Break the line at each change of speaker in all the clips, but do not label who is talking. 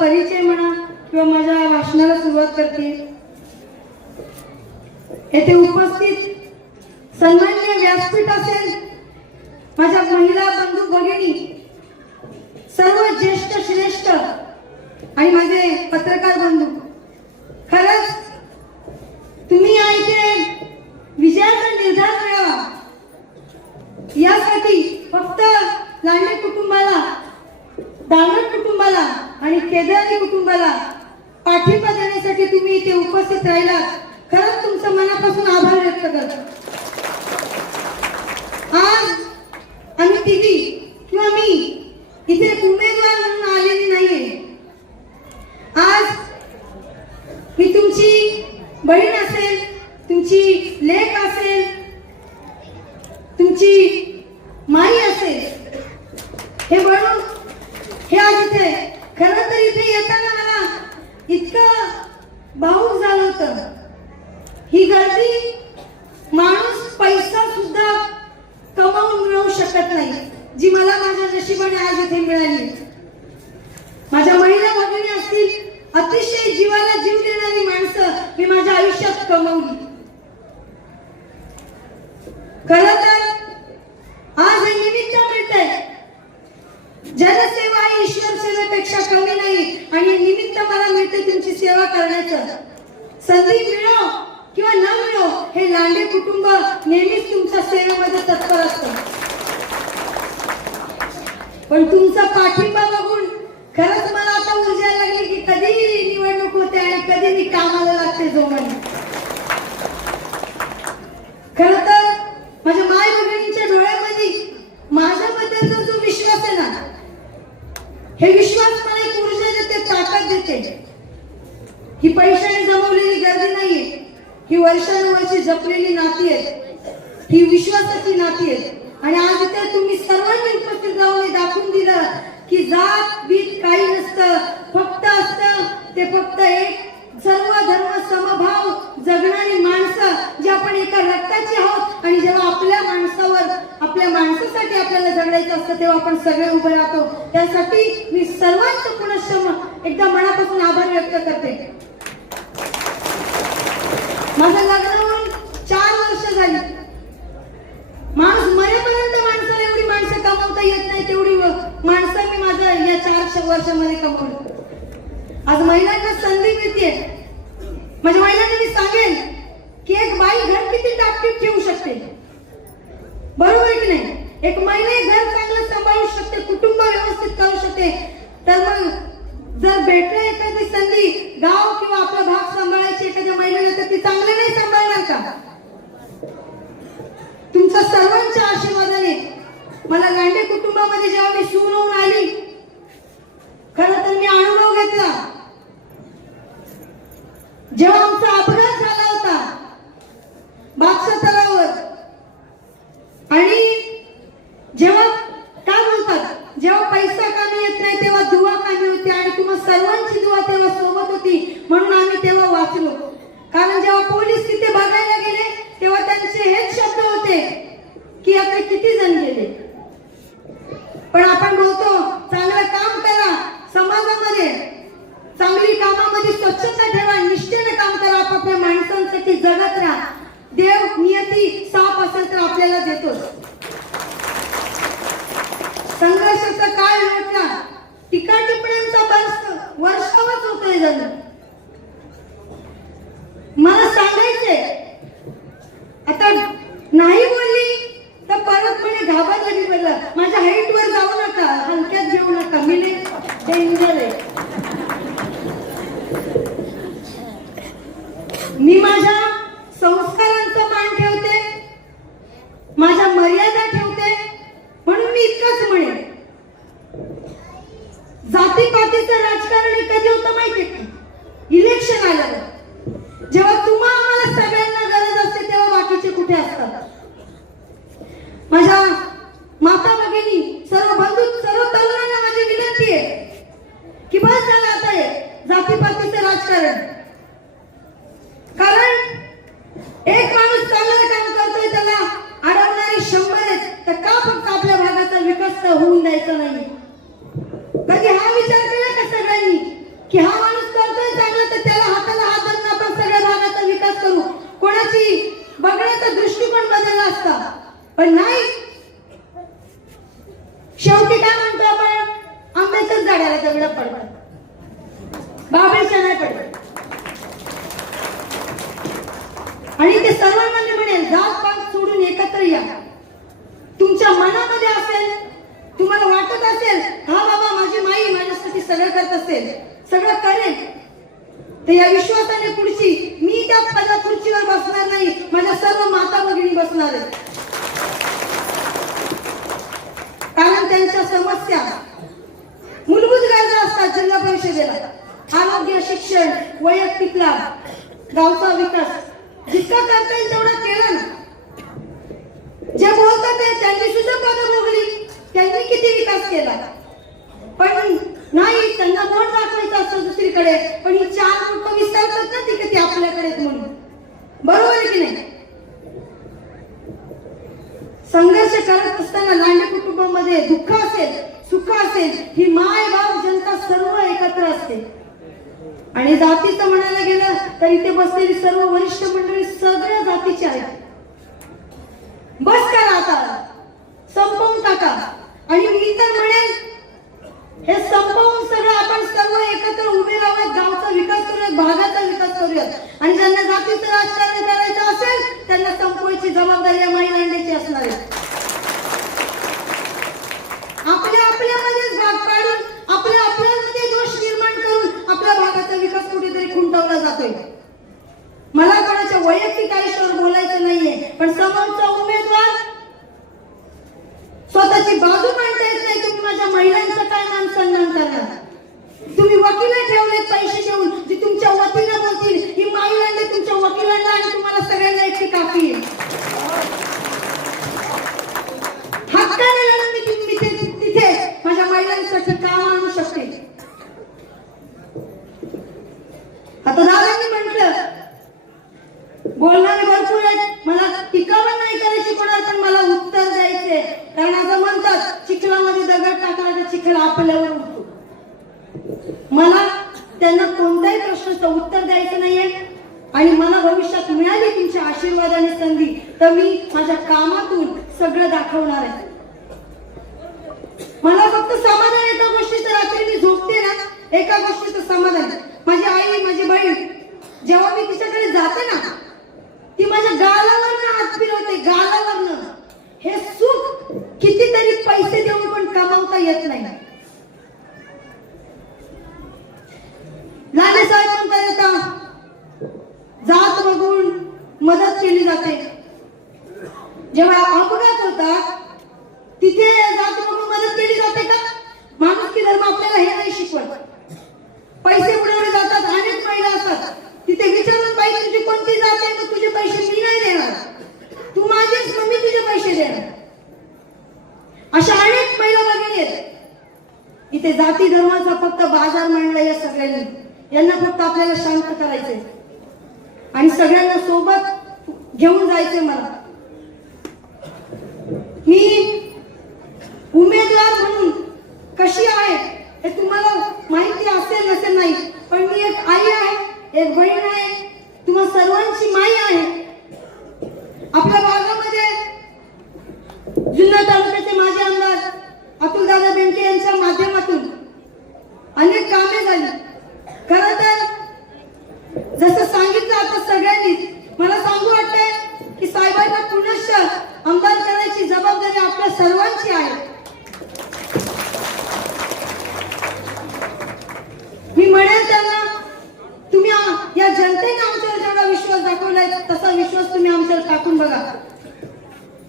परिचय म्हणा किंवा माझ्या भाषणाला सुरुवात करते. येथे उपस्थित सन्मान्य व्यासपीठ असेल माझ्या महिला बंधू भगिनी सर्व ज्येष्ठ श्रेष्ठ आणि माझे पत्रकार बंधू. खरंच तुम्ही या इथे विजयाचा निर्धार मिळावा यासाठी फक्त लांडे कुटुंबाला दानव कुटुंबाला आणि केदारी कुटुंबाला पाठिंबा देण्यासाठी तुम्ही इथे उपस्थित राहिला खरंच तुमचं मनापासून आभार व्यक्त करतो. आज आम्ही तिघी किंवा मी इथे उमेदवार म्हणून आलेली नाहीये. आज मी तुमची बहीण असेल तुमची लेख असेल तुमची माई असेल हे बरोबर हे आज इथे खरं तर इथे येताना मला इतकं भाऊक झालं होतं. ही गर्दी माणूस पैसा सुद्धा कमावून मिळवू शकत नाही जी मला माझ्या नशिबाने आज इथे मिळाली माझ्या महिला भगिनी असतील अतिशय जीवाला जीव देणारी माणसं मी माझ्या आयुष्यात कमवली. खरं तर आज हे निमित्त मिळतंय जनसेवा ही ईश्वर सेवेपेक्षा कमी नाही आणि हे निमित्त मला मिळते तुमची सेवा करण्याचं संधी मिळो किंवा न मिळो हे लांडे कुटुंब नेहमीच तुमच्या सेवेमध्ये तत्पर असतं. पण तुमचा पाठिंबा बघून खरंच मला आता ऊर्जा लागली की कधी निवडणूक होते आणि कधी मी कामाला लागते जोमाने. खर तर माझ्या माय बहिणींच्या डोळ्यामध्ये माझ्याबद्दलचा जो विश्वास आहे ना हे विश्वास मला एक ऊर्जा देते ताकद देते. ही पैशाने जमवलेली गर्दी नाहीये ही वर्षानुवर्षी जपलेली नाती आहे ही विश्वासाची नाती आहे आणि आज इथे तुम्ही सर्वांनी उपस्थित राहून हे दाखवून दिलं की जात बीत काही नसतं. फक्त असतं ते फक्त एक सर्व धर्म समभाव जगणारी माणसं जे आपण एका रक्ताची आहोत. आणि जेव्हा आपल्या माणसावर आपल्या माणसासाठी आपल्याला जगडायचं असतं तेव्हा आपण सगळे उभे राहतो. त्यासाठी मी सर्वांचं पुनश्चम एकदा मनापासून आभार व्यक्त करते. माझं लग्न होऊन चार वर्ष झाली माणूस मरेपर्यंत माणसाला एवढी माणसं कमवता येत नाही तेवढी व- माणसं मी माझ्या या चार वर्षामध्ये कमवली. आज महिलांना संधी मिळते म्हणजे महिलांना मी सांगेन की एक बाई घर किती टापटीप ठेवू शकते? बरोबर आहे की नाही? एक महिने घर चांगलं सांभाळू शकते कुटुंब व्यवस्थित करू शकते. तर मग जर भेटलं एखादी संधी गाव किंवा आपला भाग सांभाळायची एखाद्या महिलेला तर ती चांगली नाही सांभाळणार का? तुमच्या सर्वांच्या आशीर्वादाने मला गांडे कुटुंबामध्ये जेव्हा मी शिवून आली अनुभव जेव्हा आमचा अपघात झाला होता बागसा तलावर आणि जेव्हा पण बदललं असतं. पण नाही. शेवटी काय म्हणतो आपण? आंब्याच्याच झाडाला दगड पडत बाबाच्या नाही पडत. आणि ते सर्वांना मी म्हणेल जात पात सोडून एकत्र या. तुमच्या मनामध्ये असेल तुम्हाला वाटत असेल हा बाबा माझी माई माझ्यासाठी सगळं करत असेल सगळं करेल. तर या विश्वासाने पुढची मी त्या माझ्या खुर्चीवर बसणार नाही. माझ्या सर्व माता भगिनी बसणार आहेत. कारण त्यांच्या समस्या मूलभूत गरजा असतात जिल्हा परिषदेला. आरोग्य शिक्षण वैयक्तिक लाभ गावचा विकास. जितका करता येईल तेवढा केला ना. जे बोलतात ते त्यांनी सुद्धा पदं भोगली त्यांनी किती विकास केला? पण नाही त्यांना दुसरीकडे पण ही चार लोक विसरतात ना ती ते आपल्याकडे म्हणून? बरोबर आहे की नाही? संघर्ष करत असताना लांडे कुटुंबामध्ये दुःख असेल सुख असेल ही माय बाप जनता सर्व एकत्र असते. आणि जातीचं म्हणायला गेलं तर इथे बसलेली सर्व वरिष्ठ मंडळी सगळ्या जातीची आहेत. बस करा आता संपवून टाका आणि मी तर म्हणेन हे संपवून सगळं आपण सर्व एकत्र उभे राहूयात गावचा विकास करूयात भागाचा विकास करूयात आणि ज्यांना जातीचं राजकारण करायचं असेल त्यांना संपवायची जबाबदारी या महिलांची असणार आहे आपल्या आपल्यामध्येच भाग पाडून आपल्या आपल्यामध्ये दोष निर्माण करून आपल्या भागाचा विकास कुठेतरी खुंटवला जातोय मला कोणाच्या वैयक्तिक आयुष्यावर बोलायचं नाहीये. पण समोरचा उमेदवार स्वतःची बाजू मांडता येत नाही तुम्ही माझ्या महिलांचा काय मान सन्मान करणार तुम्ही वकील ठेवले पैसे देऊन जी तुमच्या वतीनं बोलतील ही महिलांनी तुमच्या वकिलांना आणि तुम्हाला सगळ्यांना एकटी कापी हक्काने लढून मी तिथे- मी तिथे तिथे माझ्या महिलांसाठी काम आणू शकते आता दादांनी म्हटलं बोलणारे भरपूर आहेत मला टीका पण नाही करायची कोणाला पण मला उत्तर द्यायचे कारण असं म्हणतात चिखलामध्ये दगड टाकला आपल्यावर उठतो मला त्यांना कोणत्याही प्रश्नाचं उत्तर द्यायचं नाहीये आणि मला भविष्यात मिळाली तुमच्या आशीर्वादाने संधी तर मी माझ्या कामातून सगळं दाखवणार आहे. मला फक्त समाधान एका गोष्टीचं. रात्री मी झोपते ना एका गोष्टीचं समाधान माझी आई माझी बहीण जेव्हा मी तिच्याकडे जाते ना ती माझ्या गालावरनं हात फिरवते गालावरनं. हे सुख कितीतरी पैसे देऊन पण कमावता येत नाही. लाले साहेब म्हणता येता जात बघून मदत केली जाते. जेव्हा अपघात होतात तिथे जात बघून मदत केली जाते का? माणूस की धर्म आपल्याला हे नाही शिकवत. पैसे उडवले जातात अनेक महिला असतात. तिथे विचारून पाहिजे तुझी कोणती जात आहे? मग तुझे पैसे मी नाही देणार. तू माझेच मग मी तुझे पैसे देणार. अशा अनेक महिला भगिनी आहेत इथे जाती धर्माचा फक्त बाजार मांडला या सगळ्यांनी. यांना फक्त आपल्याला शांत करायचंय. आणि सगळ्यांना सोबत घेऊन जायचंय मला. मी उमेदवार म्हणून कशी आहे हे तुम्हाला माहिती असेल नसेल नाही पण मी एक आई आहे एक बहीण आहे तुम्हा सर्वांची माई आहे. आपल्या भागामध्ये जुन्नर तालुक्याचे माजी आमदार अतुलदादा बेंके यांच्या माध्यमातून अनेक कामे झाली खरं तर जसं सांगितलं आता सगळ्यांनीच मला सांगू वाटतंय की साहेबांना पुनश्च आमदार करायची जबाबदारी आपल्या सर्वांची आहे मी म्हणेल त्यांना तुम्ही आ- या जनतेने आमच्यावर जेवढा विश्वास दाखवलाय तसा विश्वास तुम्ही आमच्यावर टाकून बघा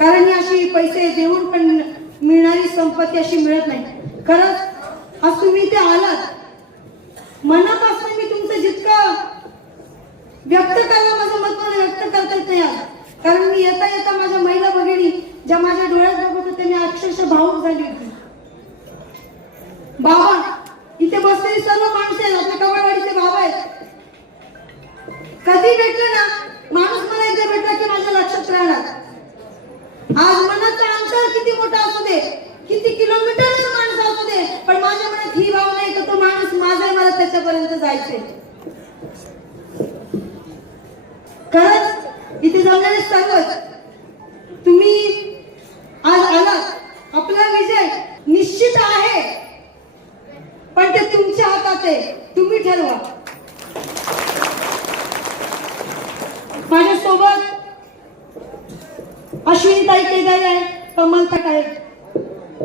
कारण ही अशी पैसे देऊन पण मिळणारी संपत्ती अशी मिळत नाही. खरंच आज तुम्ही इथे आलात मनापासून मी तुमचं जितकं व्यक्त करायला माझं मत मला व्यक्त करता येत नाही आज. कारण मी येता येता माझ्या महिला भगिनी ज्या माझ्या डोळ्यात बघत होत्या मी अक्षरशः भाऊक झाली होती. बाबा इथे बसलेली सर्व माणसं आहेत आपल्या कवळवाडीचे बाबा आहेत. कधी भेटलं ना माणूस मला एकदा भेटला की माझ्या लक्षात राहणार. आज मनाचा अंतर किती मोठा असू दे किती किलोमीटर माणसं असू दे पण माझ्या मनात ही भावना आहे तो माणूस माझा आहे मला त्याच्यापर्यंत जायचंय. खरंच इथे जमणारे सर्वच तुम्ही आज आलात आपला विजय निश्चित आहे पण ते तुमच्या हातात आहे तुम्ही ठरवा. माझ्यासोबत अश्विनी ताई केदारी आहे. कमल आहे.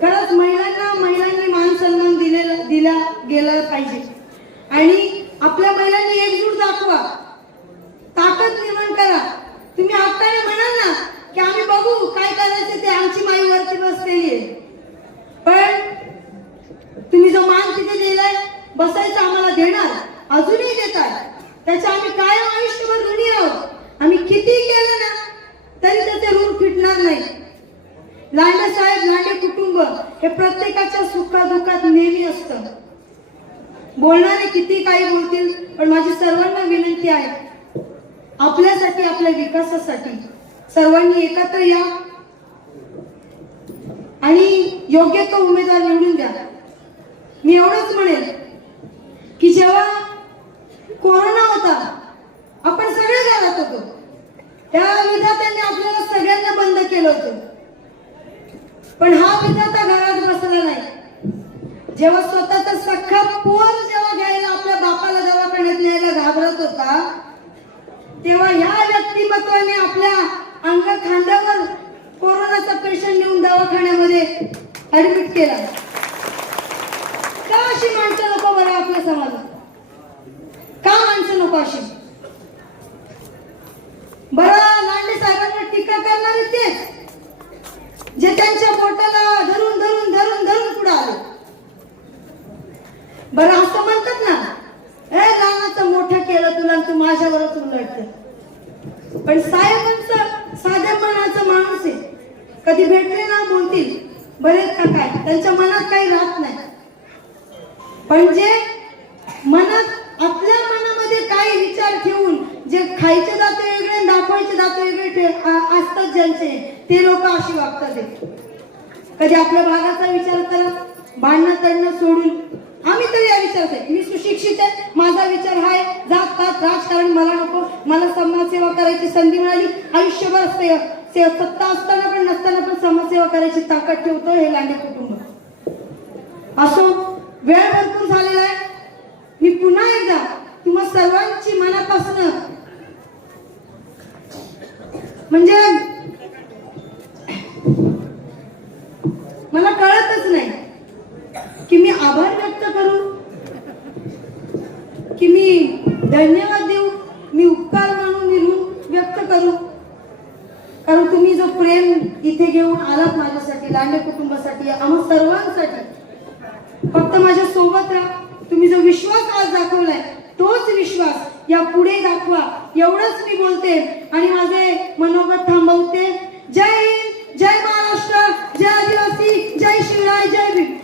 खरंच महिलांना महिलांनी मान सन्मान दिलेला दिला गेला पाहिजे. आणि आपल्या महिलांनी एकजूट दाखवा. ताकद निर्माण करा. तुम्ही आत्ताने म्हणाल ना की आम्ही बघू काय करायचं ते आमची माई वरती बसलेली आहे पण तुम्ही जो मान तिथे दिलाय बसायचं आम्हाला देणार अजूनही देताय त्याच्या आम्ही कायम आयुष्यभर ऋणी आहोत आम्ही किती केलं ना तरी त्याचे ऋण फिटणार नाही लांडे साहेब लांडे कुटुंब हे प्रत्येकाच्या सुखादुखात नेहमी असतं बोलणारे किती काही बोलतील पण माझी सर्वांना विनंती आहे आपल्यासाठी आपल्या विकासासाठी. सर्वांनी एकत्र या. आणि योग्य तो उमेदवार निवडून द्या. मी एवढंच म्हणेन की जेव्हा कोरोना होता आपण सगळे घरात होतो. त्या विधात्याने आपल्याला सगळ्यांना बंद केलं होतं. पण हा विधाता घरात बसला नाही. जेव्हा स्वतःचा सख्खा पोर जेव्हा घ्यायला आपल्या बापाला दवाखान्यात न्यायला घाबरत होता तेव्हा ह्या व्यक्तिमत्वाने आपल्या अंग खांद्यावर कोरोनाचा पेशंट नेऊन दवाखान्यामध्ये ऍडमिट केला. का अशी माणसं नको बरं आपल्या समाजात? का माणसं नको अशी? बरं लांडे साहेबांवर टीका करणारे तेच जे त्यांच्या पोटाला धरून धरून पुढे आले बरं असं म्हणतात ना ए लहानाचं मोठं केलं तुला आणि तू माझ्यावरच उलटते पण साहेबांचं साध्या मनाचं माणूस आहे कधी भेटले ना बोलतील बरेच का काय त्यांच्या मनात काही राहत नाही पण जे मनात आपल्या मनामध्ये काही विचार ठेवून जे खायचे दाते वेगळे आणि दाखवायचे दाते वेगळे ठे- आ- असतात ज्यांचे ते लोक अशी वागतात कधी आपल्या भागाचा विचार करा भांडणं तडणं सोडून आम्ही तरी या विचार आहे. मी सुशिक्षित आहे माझा विचार हाय जात पात राजकारण मला नको मला समाजसेवा करायची संधी मिळाली आयुष्यभर सत्ता असताना पण नसताना पण समाजसेवा करायची ताकद ठेवतो हे लांडे कुटुंब. असो वेळ भरपूर झालेला आहे. मी पुन्हा एकदा तुम्हा सर्वांची मनापासून म्हणजे मला कळतच नाही की मी आभार व्यक्त करू की मी धन्यवाद देऊ मी उपकार मानून मी ऋण व्यक्त करू कारण तुम्ही जो प्रेम इथे घेऊन आलात माझ्यासाठी लांडे कुटुंबासाठी आम्हा सर्वांसाठी. फक्त माझ्या सोबत राहा. तुम्ही जो विश्वास आज दाखवलाय तोच विश्वास या पुढे दाखवा. एवढंच मी बोलते आणि माझे मनोगत थांबवते. जय हिंद जय महाराष्ट्र जय आदिवासी जय शिवराय जय भीम.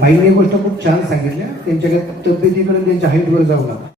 बाईने गोष्ट खूप छान सांगितल्या त्यांच्याकडे तब्येतीकडे त्यांच्या हाईटवर जाऊ नका